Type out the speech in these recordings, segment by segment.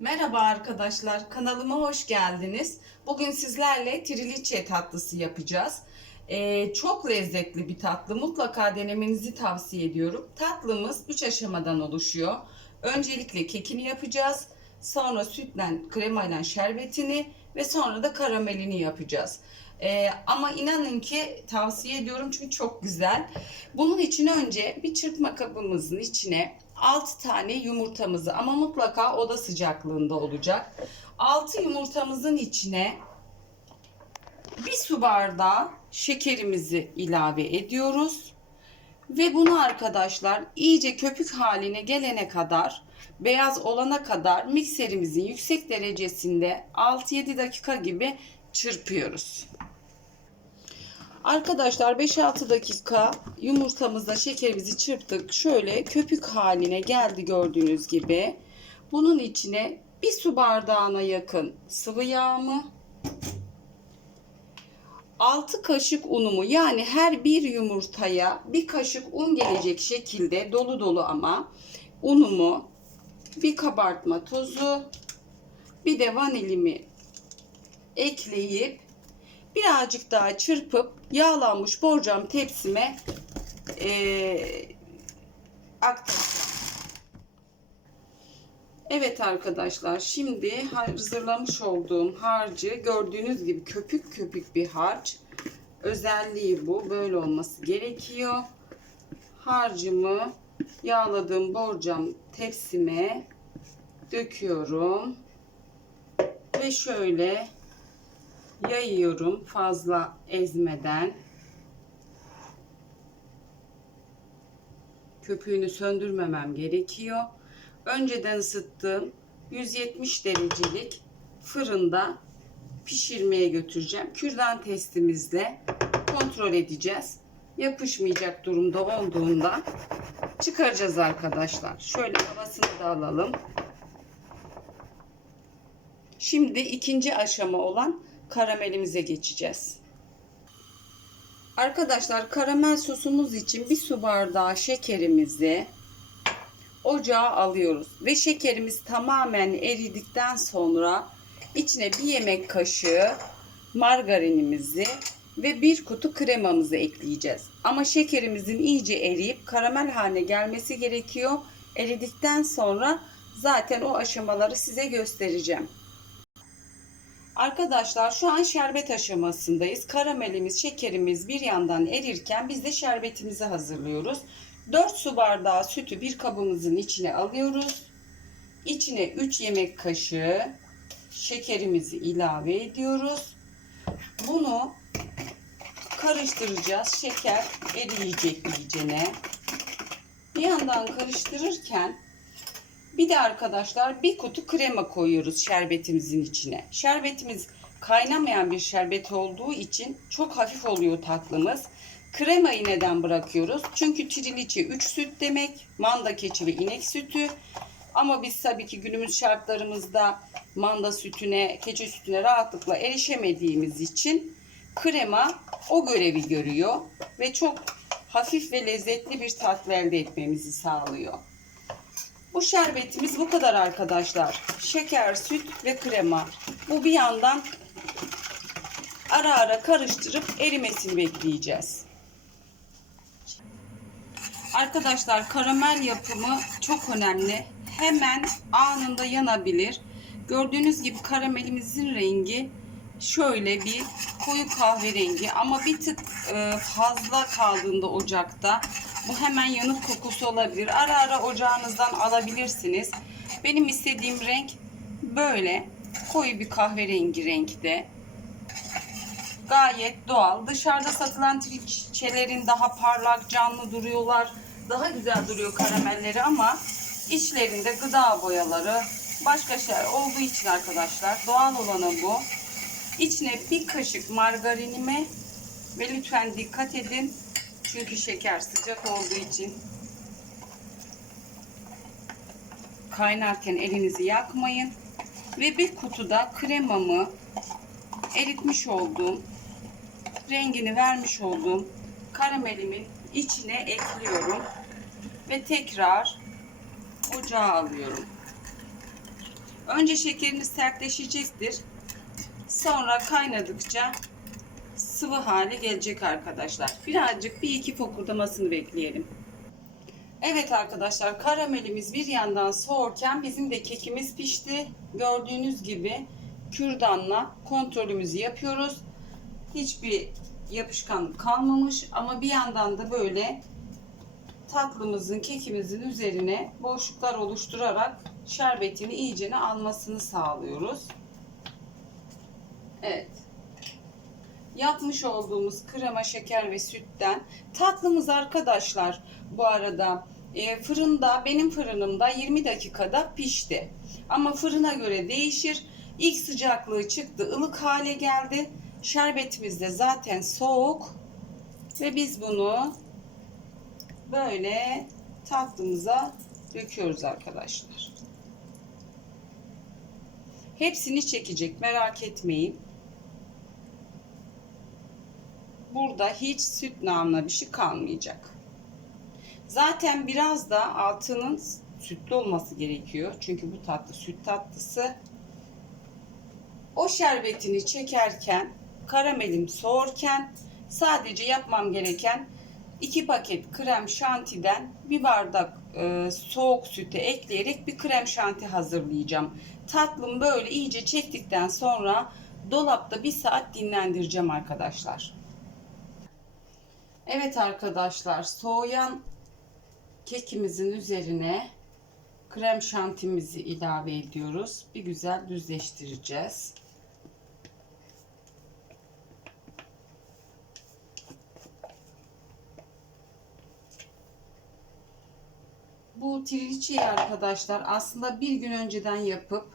Merhaba arkadaşlar, kanalıma hoş geldiniz. Bugün sizlerle triliçe tatlısı yapacağız. Ee, çok lezzetli bir tatlı, mutlaka denemenizi tavsiye ediyorum. Tatlımız 3 aşamadan oluşuyor. Öncelikle kekini yapacağız, sonra sütle, kremayla şerbetini ve sonra da karamelini yapacağız. Ee, ama inanın ki tavsiye ediyorum çünkü çok güzel. Bunun için önce bir çırpma kabımızın içine 6 tane yumurtamızı ama mutlaka oda sıcaklığında olacak. 6 yumurtamızın içine bir su bardağı şekerimizi ilave ediyoruz. Ve bunu arkadaşlar iyice köpük haline gelene kadar beyaz olana kadar mikserimizin yüksek derecesinde 6-7 dakika gibi çırpıyoruz. Arkadaşlar 5-6 dakika yumurtamızla şekerimizi çırptık. Şöyle köpük haline geldi gördüğünüz gibi. Bunun içine bir su bardağına yakın sıvı yağımı, 6 kaşık unumu yani her bir yumurtaya bir kaşık un gelecek şekilde dolu dolu ama unumu, bir kabartma tozu, bir de vanilimi ekleyip birazcık daha çırpıp yağlanmış borcam tepsime eee aktaracağım. Evet arkadaşlar şimdi hazırlamış olduğum harcı gördüğünüz gibi köpük köpük bir harç. Özelliği bu. Böyle olması gerekiyor. Harcımı yağladığım borcam tepsime döküyorum. Ve şöyle yayıyorum fazla ezmeden. Köpüğünü söndürmemem gerekiyor. Önceden ısıttığım 170 derecelik fırında pişirmeye götüreceğim. Kürdan testimizle kontrol edeceğiz. Yapışmayacak durumda olduğunda çıkaracağız arkadaşlar. Şöyle havasını da alalım. Şimdi ikinci aşama olan karamelimize geçeceğiz. Arkadaşlar karamel sosumuz için bir su bardağı şekerimizi ocağa alıyoruz. Ve şekerimiz tamamen eridikten sonra içine bir yemek kaşığı margarinimizi ve bir kutu kremamızı ekleyeceğiz. Ama şekerimizin iyice eriyip karamel haline gelmesi gerekiyor. Eridikten sonra zaten o aşamaları size göstereceğim. Arkadaşlar şu an şerbet aşamasındayız. Karamelimiz, şekerimiz bir yandan erirken biz de şerbetimizi hazırlıyoruz. 4 su bardağı sütü bir kabımızın içine alıyoruz. İçine 3 yemek kaşığı şekerimizi ilave ediyoruz. Bunu karıştıracağız. Şeker eriyecek iyicene. Bir yandan karıştırırken bir de arkadaşlar bir kutu krema koyuyoruz şerbetimizin içine. Şerbetimiz kaynamayan bir şerbet olduğu için çok hafif oluyor tatlımız. Kremayı neden bırakıyoruz? Çünkü triliçe 3 süt demek. Manda keçi ve inek sütü. Ama biz tabii ki günümüz şartlarımızda manda sütüne, keçi sütüne rahatlıkla erişemediğimiz için krema o görevi görüyor ve çok hafif ve lezzetli bir tatlı elde etmemizi sağlıyor. Bu şerbetimiz bu kadar arkadaşlar. Şeker, süt ve krema. Bu bir yandan ara ara karıştırıp erimesini bekleyeceğiz. Arkadaşlar karamel yapımı çok önemli. Hemen anında yanabilir. Gördüğünüz gibi karamelimizin rengi şöyle bir koyu kahverengi ama bir tık e, fazla kaldığında ocakta bu hemen yanık kokusu olabilir. Ara ara ocağınızdan alabilirsiniz. Benim istediğim renk böyle koyu bir kahverengi renkte. Gayet doğal. Dışarıda satılan çiçeklerin daha parlak, canlı duruyorlar. Daha güzel duruyor karamelleri ama içlerinde gıda boyaları, başka şeyler olduğu için arkadaşlar doğal olanı bu. İçine bir kaşık margarinime ve lütfen dikkat edin. Çünkü şeker sıcak olduğu için kaynarken elinizi yakmayın. Ve bir kutuda kremamı eritmiş olduğum, rengini vermiş olduğum karamelimin içine ekliyorum. Ve tekrar ocağa alıyorum. Önce şekeriniz sertleşecektir. Sonra kaynadıkça sıvı hale gelecek arkadaşlar. Birazcık bir iki fokurdamasını bekleyelim. Evet arkadaşlar karamelimiz bir yandan soğurken bizim de kekimiz pişti. Gördüğünüz gibi kürdanla kontrolümüzü yapıyoruz. Hiçbir yapışkanlık kalmamış ama bir yandan da böyle tatlımızın kekimizin üzerine boşluklar oluşturarak şerbetini iyicene almasını sağlıyoruz. Evet. Yapmış olduğumuz krema, şeker ve sütten tatlımız arkadaşlar bu arada e, fırında benim fırınımda 20 dakikada pişti. Ama fırına göre değişir. İlk sıcaklığı çıktı, ılık hale geldi. Şerbetimiz de zaten soğuk ve biz bunu böyle tatlımıza döküyoruz arkadaşlar. Hepsini çekecek merak etmeyin. Burada hiç süt namına bir şey kalmayacak. Zaten biraz da altının sütlü olması gerekiyor. Çünkü bu tatlı süt tatlısı. O şerbetini çekerken, karamelim soğurken sadece yapmam gereken 2 paket krem şantiden bir bardak e, soğuk sütü ekleyerek bir krem şanti hazırlayacağım. Tatlım böyle iyice çektikten sonra dolapta bir saat dinlendireceğim arkadaşlar. Evet arkadaşlar soğuyan kekimizin üzerine krem şantimizi ilave ediyoruz. Bir güzel düzleştireceğiz. Bu triliçeyi arkadaşlar aslında bir gün önceden yapıp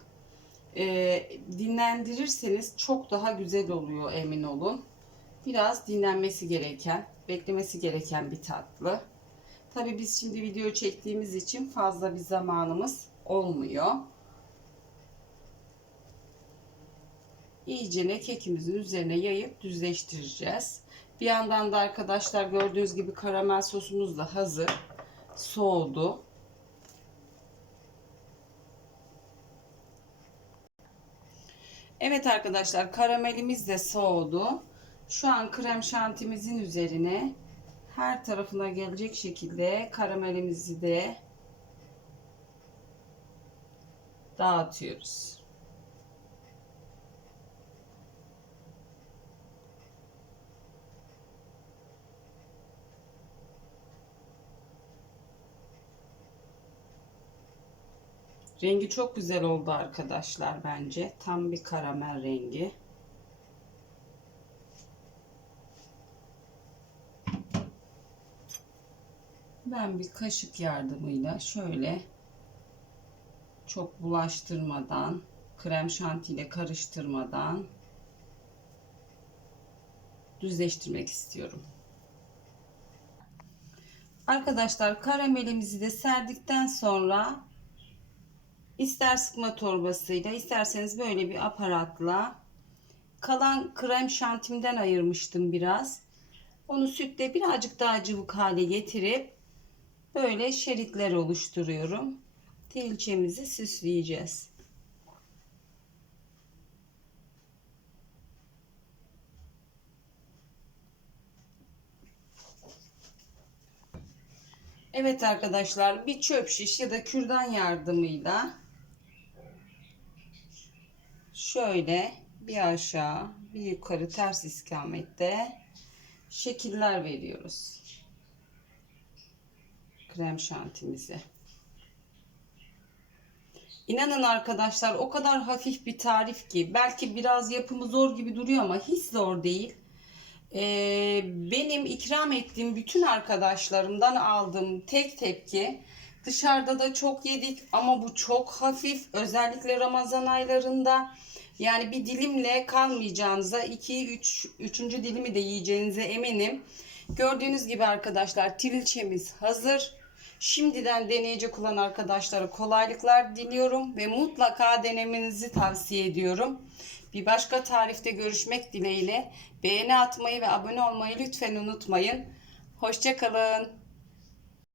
e, dinlendirirseniz çok daha güzel oluyor emin olun. Biraz dinlenmesi gereken, beklemesi gereken bir tatlı. Tabii biz şimdi video çektiğimiz için fazla bir zamanımız olmuyor. İyicene kekimizin üzerine yayıp düzleştireceğiz. Bir yandan da arkadaşlar gördüğünüz gibi karamel sosumuz da hazır. Soğudu. Evet arkadaşlar karamelimiz de soğudu. Şu an krem şantimizin üzerine her tarafına gelecek şekilde karamelimizi de dağıtıyoruz. Rengi çok güzel oldu arkadaşlar bence. Tam bir karamel rengi. Ben bir kaşık yardımıyla şöyle çok bulaştırmadan, krem şantiyle karıştırmadan düzleştirmek istiyorum. Arkadaşlar karamelimizi de serdikten sonra ister sıkma torbasıyla isterseniz böyle bir aparatla kalan krem şantimden ayırmıştım biraz. Onu sütle birazcık daha cıvık hale getirip böyle şeritler oluşturuyorum. Trilçemizi süsleyeceğiz. Evet arkadaşlar bir çöp şiş ya da kürdan yardımıyla şöyle bir aşağı bir yukarı ters ikamette şekiller veriyoruz krem şantimize. İnanın arkadaşlar o kadar hafif bir tarif ki belki biraz yapımı zor gibi duruyor ama hiç zor değil. Ee, benim ikram ettiğim bütün arkadaşlarımdan aldığım tek tepki dışarıda da çok yedik ama bu çok hafif özellikle Ramazan aylarında yani bir dilimle kalmayacağınıza 2 3 3. dilimi de yiyeceğinize eminim. Gördüğünüz gibi arkadaşlar trilçemiz hazır. Şimdiden deneyecek olan arkadaşlara kolaylıklar diliyorum ve mutlaka denemenizi tavsiye ediyorum. Bir başka tarifte görüşmek dileğiyle beğeni atmayı ve abone olmayı lütfen unutmayın. Hoşçakalın.